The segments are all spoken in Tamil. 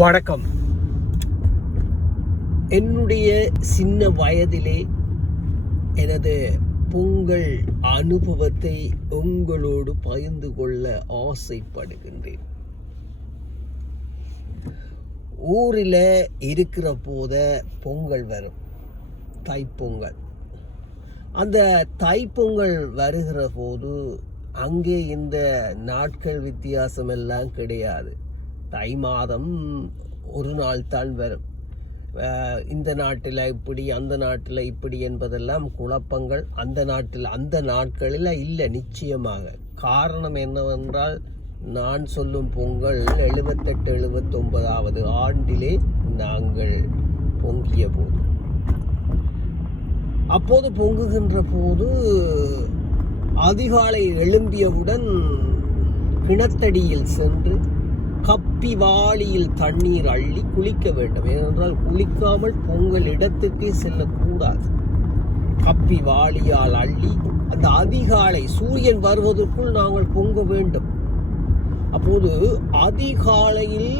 வணக்கம். என்னுடைய சின்ன வயதிலே எனது பொங்கல் அனுபவத்தை உங்களோடு பகிர்ந்து கொள்ள ஆசைப்படுகின்றேன். ஊரில் இருக்கிற போத பொங்கல் வரும், தைப்பொங்கல். அந்த தைப்பொங்கல் வருகிற போது அங்கே இந்த நாட்கள் வித்தியாசம் எல்லாம் கிடையாது. தை மாதம் ஒரு நாள் தான் வரும். இந்த நாட்டில் இப்படி, அந்த நாட்டில் இப்படி என்பதெல்லாம் குழப்பங்கள் அந்த நாட்களில் இல்லை. நிச்சயமாக காரணம் என்னவென்றால், நான் சொல்லும் பொங்கல் 78-79வது ஆண்டிலே நாங்கள் பொங்கிய போது. அப்போது பொங்குகின்ற போது அதிகாலை எழும்பியவுடன் கிணத்தடியில் சென்று கப்பி வாளியில் தண்ணீர் அள்ளி குளிக்க வேண்டும். ஏனென்றால் குளிக்காமல் பொங்கல் இடத்துக்கே செல்லக்கூடாது. கப்பி வாளியால் அள்ளி அந்த அதிகாலை சூரியன் வருவதற்குள் நாங்கள் பொங்க வேண்டும். அப்போது அதிகாலையில்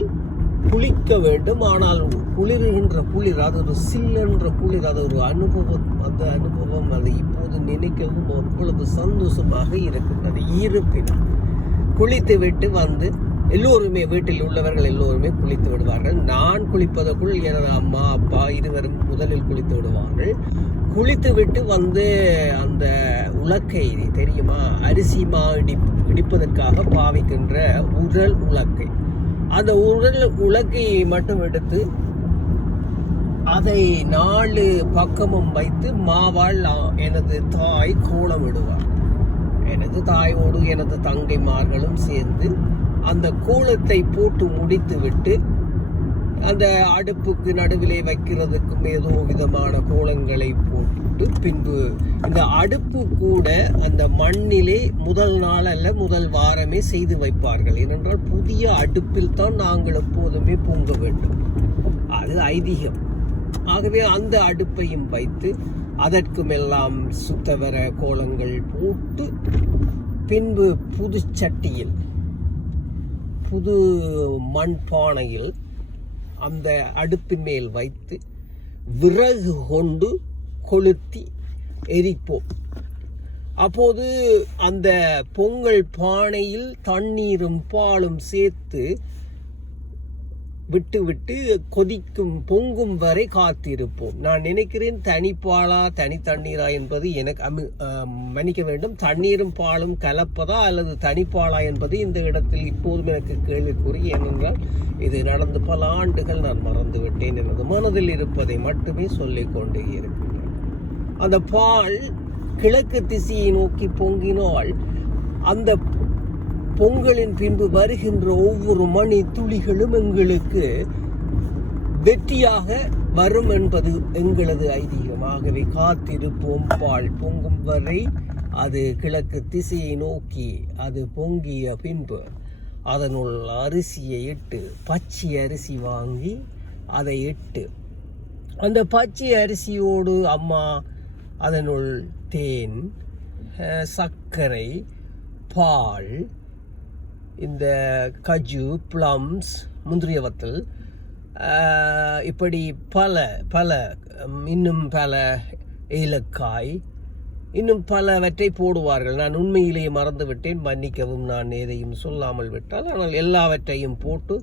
குளிக்க வேண்டும். ஆனால் குளிர்கின்ற குளிர், அது ஒரு சில்லென்ற குளிர், அது ஒரு அனுபவம். அந்த அனுபவம் அதை இப்போது நினைக்கவும் அவ்வளவு சந்தோஷமாக இருக்கின்றது. இருப்பினும் குளித்து விட்டு வந்து எல்லோருமே, வீட்டில் உள்ளவர்கள் எல்லோருமே குளித்து விடுவார்கள். நான் குளிப்பதற்குள் எனது அம்மா அப்பா இருவரும் முதலில் குளித்து விடுவார்கள். குளித்து விட்டு வந்து அந்த உலக்கை தெரியுமா, அரிசி மாவு இடிப்பதற்காக பாவிக்கின்ற உரல் உலக்கை, அந்த உரல் உலக்கையை மட்டும் எடுத்து அதை 4 பக்கமும் வைத்து மாவால் எனது தாய் கோலம் விடுவார். எனது தாயோடு எனது தங்கைமார்களும் சேர்ந்து அந்த கோலத்தை போட்டு முடித்து விட்டு, அந்த அடுப்புக்கு நடுவிலே வைக்கிறதுக்கும் ஏதோ விதமான கோலங்களை போட்டு, பின்பு இந்த அடுப்பு கூட அந்த மண்ணிலே முதல் நாள் அல்ல முதல் வாரமே செய்து வைப்பார்கள். ஏனென்றால் புதிய அடுப்பில் தான் நாங்கள் எப்போதுமே பொங்க வேண்டும், அது ஐதீகம். ஆகவே அந்த அடுப்பையும் வைத்து அதற்கும் எல்லாம் சுத்தவர கோலங்கள் போட்டு, பின்பு புது சட்டியில், புது மண்பானையில் அந்த அடுப்பின் மேல் வைத்து விறகு கொண்டு கொளுத்தி எரிப்போம். அப்போது அந்த பொங்கல் பானையில் தண்ணீரும் பாலும் சேர்த்து விட்டு கொதிக்கும், பொங்கும் வரை காத்திருப்போம். நான் நினைக்கிறேன் தனிப்பாலா தனி தண்ணீரா என்பது எனக்கு மன்னிக்க வேண்டும், தண்ணீரும் பாலும் கலப்பதா அல்லது தனிப்பாலா என்பது இந்த இடத்தில் இப்போதும் எனக்கு கேள்விக்குறி. ஏனென்றால் இது நடந்து பல ஆண்டுகள், நான் மறந்து விட்டேன். எனது மனதில் இருப்பதை மட்டுமே சொல்லிக் கொண்டே இருக்கின்றேன். அந்த பால் கிழக்கு திசையை நோக்கி பொங்கினால் அந்த பொங்கலின் பின்பு வருகின்ற ஒவ்வொரு மணி துளிகளும் எங்களுக்கு வெற்றியாக வரும் என்பது எங்களது ஐதீகமாகவே காத்திருப்போம். பால் பொங்கும் வரை அது கிழக்கு திசையை நோக்கி அது பொங்கிய பின்பு அதனுள் அரிசியை இட்டு, பச்சை அரிசி வாங்கி அதை இட்டு, அந்த பச்சை அரிசியோடு அம்மா அதனுள் தேன், சர்க்கரை, பால், இந்த கஜு, பிளம்ஸ், முந்திரிய வத்தல், இப்படி பல இன்னும் பல ஏலக்காய், இன்னும் பலவற்றை போடுவார்கள். நான் உண்மையிலேயே மறந்து விட்டேன், மன்னிக்கவும், நான் எதையும் சொல்லாமல் விட்டால். ஆனால் எல்லாவற்றையும் போட்டு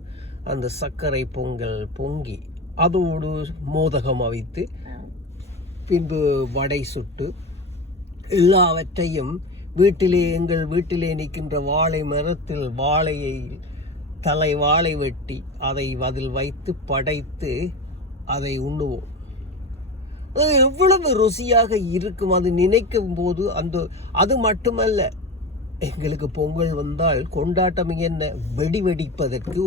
அந்த சர்க்கரை பொங்கல் பொங்கி அதோடு மோதகம் அவித்து, பின்பு வடை சுட்டு, எல்லாவற்றையும் எங்கள் வீட்டிலே நிற்கின்ற வாழை மரத்தில் வாழை வெட்டி அதை அதில் வைத்து படைத்து அதை உண்ணுவோம். அது எவ்வளவு ருசியாக இருக்கும். அது நினைக்கும் போது அது மட்டுமல்ல, எங்களுக்கு பொங்கல் வந்தால் கொண்டாட்டம் என்ன, வெடிப்பதற்கு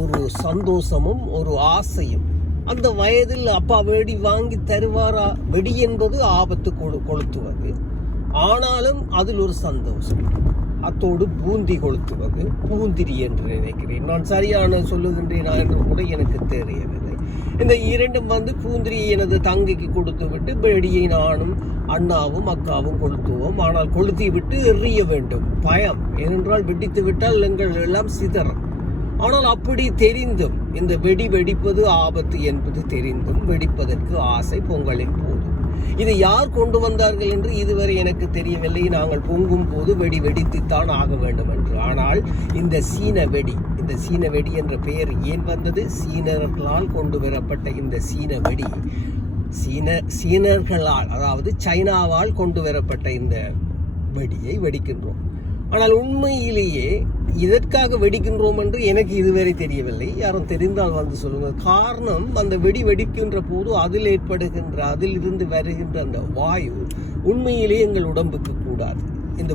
ஒரு சந்தோஷமும் ஒரு ஆசையும். அந்த வயதில் அப்பா வெடி வாங்கி தருவாரா? வெடி என்பது ஆபத்து கொளுத்துவது, ஆனாலும் அதில் ஒரு சந்தோஷம். அத்தோடு பூந்தி கொளுத்துவது, பூந்திரி என்று நினைக்கிறேன். நான் சரியான சொல்லுகின்றேனா என்று கூட எனக்கு தெரியவில்லை. இந்த இரண்டும் பூந்திரியை எனது தங்கைக்கு கொடுத்து விட்டு வெடியை நானும் அண்ணாவும் அக்காவும் கொளுத்துவோம். ஆனால் கொளுத்தி விட்டு எறிய வேண்டும், பயம். ஏனென்றால் வெடித்து விட்டால் எங்கள் எல்லாம் சிதறும். ஆனால் அப்படி தெரிந்தும் இந்த வெடிப்பது ஆபத்து என்பது தெரிந்தும் வெடிப்பதற்கு ஆசை பொங்கலின் போது. இதை யார் கொண்டு வந்தார்கள் என்று இதுவரை எனக்கு தெரியவில்லை. நாங்கள் பொங்கும் போது வெடித்துத்தான் ஆக வேண்டும் என்று. ஆனால் இந்த சீன வெடி என்ற பெயர் ஏன் வந்தது? சீனர்களால் கொண்டு வரப்பட்ட இந்த சீன வெடி, சீனர்களால் அதாவது சைனாவால் கொண்டு வரப்பட்ட இந்த வெடியை வெடிக்கின்றோம். ஆனால் உண்மையிலேயே இதற்காக வெடிக்கின்றோம் என்று எனக்கு இதுவரை தெரியவில்லை. யாரும் தெரிந்தால் வந்து சொல்லுங்கள். காரணம், அந்த வெடிக்கின்ற போது அதிலிருந்து வருகின்ற அந்த வாயு உண்மையிலேயே எங்கள் உடம்புக்கு கூடாது. இந்த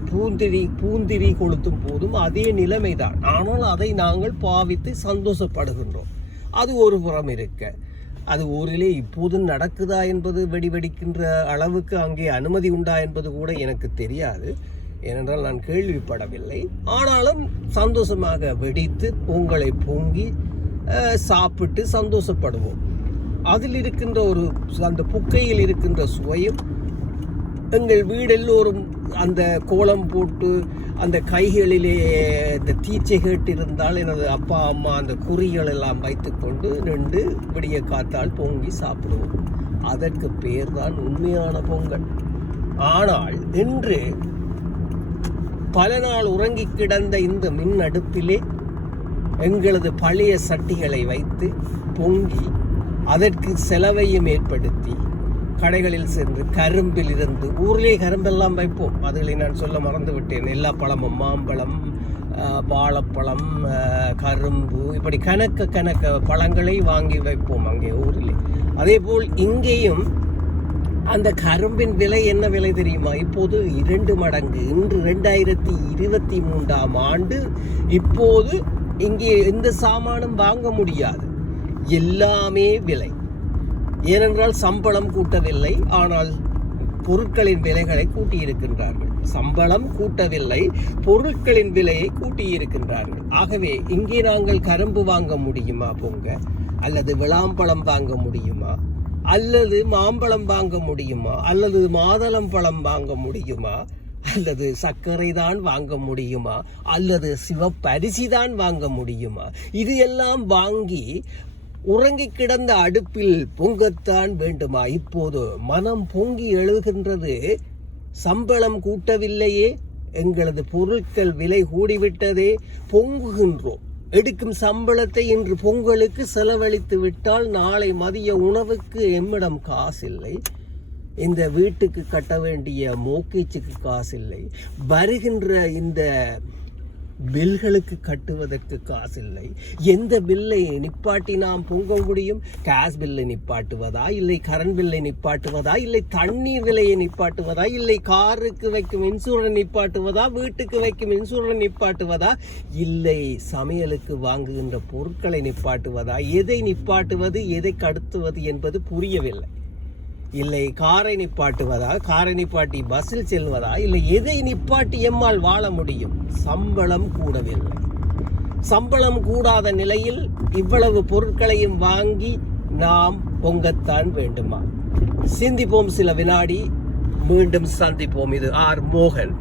பூந்திரி கொளுத்தும் போதும் அதே நிலைமைதான். ஆனால் அதை நாங்கள் பாவித்து சந்தோஷப்படுகின்றோம். அது ஒரு புறம் இருக்க, அது ஊரிலே இப்போது நடக்குதா என்பது, வெடிக்கின்ற அளவுக்கு அங்கே அனுமதி உண்டா என்பது கூட எனக்கு தெரியாது. ஏனென்றால் நான் கேள்விப்படவில்லை. ஆனாலும் சந்தோஷமாக வெடித்து பொங்கலை பொங்கி சாப்பிட்டு சந்தோஷப்படுவோம். அதில் இருக்கின்ற அந்த புக்கையில் இருக்கின்ற சுவையும், எங்கள் வீடெல்லோரும் அந்த கோலம் போட்டு அந்த கைகளிலே இந்த தீச்சை கேட்டிருந்தால் எனது அப்பா அம்மா அந்த குறிகள் எல்லாம் வைத்துக்கொண்டு நின்று விடிய காத்தால் பொங்கி சாப்பிடுவோம். அதற்கு பேர் தான் உண்மையான பொங்கல். ஆனால் இன்று பல நாள் உறங்கி கிடந்த இந்த மின் அடுப்பிலே எங்களது பழைய சட்டிகளை வைத்து பொங்கி அதற்கு செலவையும் ஏற்படுத்தி கடைகளில் சென்று கரும்பில் இருந்து, ஊரிலே கரும்பெல்லாம் வைப்போம், அதுகளை நான் சொல்ல மறந்து விட்டேன். எல்லா பழமும், மாம்பழம், வாழைப்பழம், கரும்பு, இப்படி கணக்க பழங்களை வாங்கி வைப்போம் அங்கே ஊரிலே. அதே போல் இங்கேயும் அந்த கரும்பின் விலை என்ன விலை தெரியுமா? இப்போது 2 மடங்கு. இன்று 2023ஆம் ஆண்டு. இப்போது இங்கே எந்த சாமானும் வாங்க முடியாது, எல்லாமே விலை. ஏனென்றால் சம்பளம் கூட்டவில்லை, ஆனால் பொருட்களின் விலைகளை கூட்டியிருக்கின்றார்கள். சம்பளம் கூட்டவில்லை, பொருட்களின் விலையை கூட்டியிருக்கின்றார்கள். ஆகவே இங்கே நாங்கள் கரும்பு வாங்க முடியுமா பொங்க? அல்லது விளாம்பழம் வாங்க முடியுமா? அல்லது மாம்பழம் வாங்க முடியுமா? அல்லது மாதுளம் பழம் வாங்க முடியுமா? அல்லது சர்க்கரை தான் வாங்க முடியுமா? அல்லது சிவப்பரிசி தான் வாங்க முடியுமா? இது எல்லாம் வாங்கி உறங்கி கிடந்த அடுப்பில் பொங்கத்தான் வேண்டுமா? இப்போது மனம் பொங்கி எழுகின்றது. சம்பளம் கூட்டவில்லையே, எங்களது பொருட்கள் விலை கூடிவிட்டதே, பொங்குகின்றோம். எடுக்கும் சம்பளத்தை இன்று பொங்கலுக்கு செலவழித்து விட்டால் நாளை மதிய உணவுக்கு எம்மிடம் காசில்லை. இந்த வீட்டுக்கு கட்ட வேண்டிய மோக்கேஜுக்கு காசில்லை. வருகின்ற இந்த பில்களுக்கு கட்டுவதற்கு காசில்லை. எந்த பில்லை நிப்பாட்டி நாம் பொங்க முடியும்? கேஸ் பில்லை நிப்பாட்டுவதா, இல்லை கரண்ட் பில்லை நிப்பாட்டுவதா, இல்லை தண்ணீர் விலையை நிப்பாட்டுவதா, இல்லை காருக்கு வைக்கும் இன்சூரன்ஸ் நிப்பாட்டுவதா, வீட்டுக்கு வைக்கும் இன்சூரன்ஸ் நிப்பாட்டுவதா, இல்லை சமையலுக்கு வாங்குகின்ற பொருட்களை நிப்பாட்டுவதா? எதை நிப்பாட்டுவது, எதை கடத்துவது என்பது புரியவில்லை. இல்லை காரை நிப்பாட்டுவதா, காரை நிப்பாட்டி பஸ்ஸில் செல்வதா, இல்லை எதை நிப்பாட்டி எம்மால் வாழ முடியும்? சம்பளம் கூடவில்லை. சம்பளம் கூடாத நிலையில் இவ்வளவு பொருட்களையும் வாங்கி நாம் பொங்கத்தான் வேண்டுமா? சிந்திப்போம் சில வினாடி, மீண்டும் சந்திப்போம். இது ஆர் மோகன்.